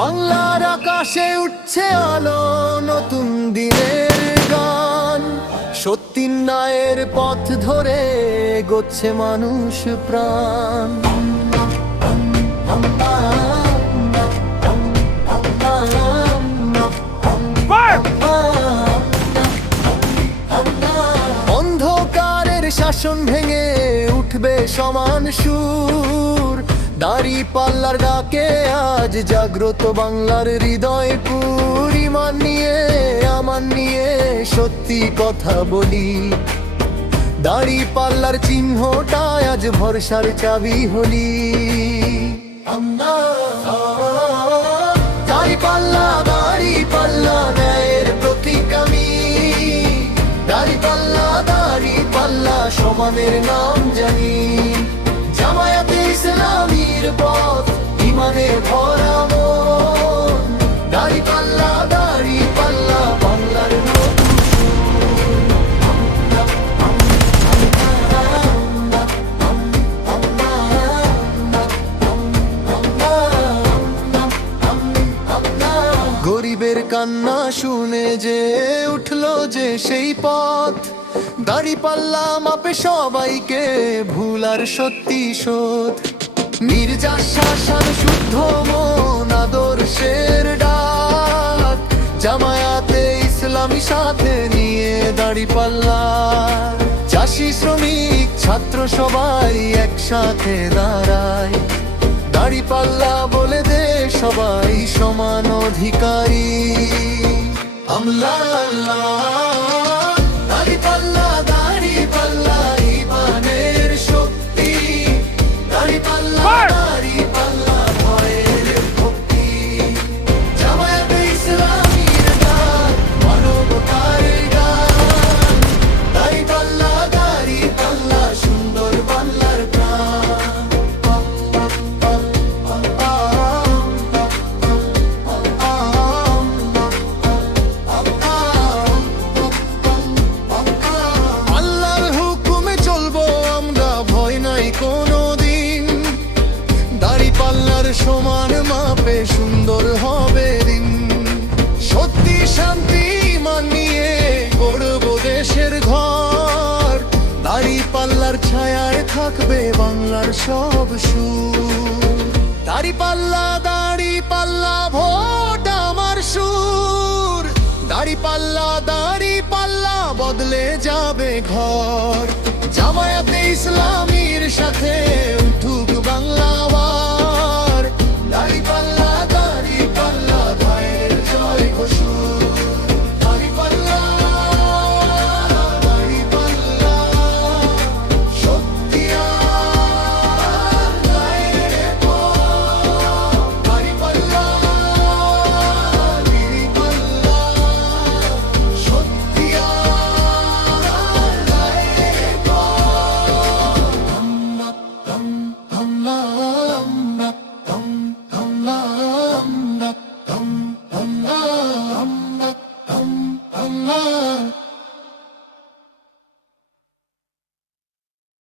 বাংলার আকাশে উঠছে আলো নতুন দিনের গান। সত্যি ন্যায়ের পথ ধরে গোচ্ছে মানুষ প্রাণ। শাসন ভেঙে উঠবে সমান সুর। দাড়ি পাল্লার ডাকে আজ জাগ্রত বাংলার হৃদয় পূর্ণিমান নিয়ে, আমার নিয়ে সত্যি কথা বলি। দাড়ি পাল্লার চিহ্নটা আজ ভরসার চাবি হলি। আমরা দাড়ি পাল্লা সমানের নাম জানি। জামায়াতে ইসলামীর পথ, ইমানে ভরা দাড়ি পাল্লা দাড়ি পাল্লা, বাংলার গরিবের কান্না শুনে যে উঠল যে সেই পথ। দাড়ি পাল্লা মাপে সবাইকে ভুল আর সত্যি শোধ। নির্যাস শাসন শুদ্ধ মন, আদর্শের ডাক। জামায়াতে ইসলামী সাথে নিয়ে দাড়ি পাল্লা চাষি, শ্রমিক, ছাত্র সবাই একসাথে দাঁড়ায়। দাড়ি পাল্লা বলে দে সবাই সমান অধিকারী। আমলা দাড়ি সমান মাপে সুন্দর হবে দিন। সত্যি শান্তি মানিয়ে গড়ব দেশের ঘর। দাড়ি পাল্লার ছায়ায় থাকবে বাংলার সব সুর। দাড়ি পাল্লা দাড়ি পাল্লা, ভোট আমার সুর। দাড়ি পাল্লা দাড়ি পাল্লা বদলে যাবে ঘর। জামায়াতে ইসলামীর সাথে উঠুক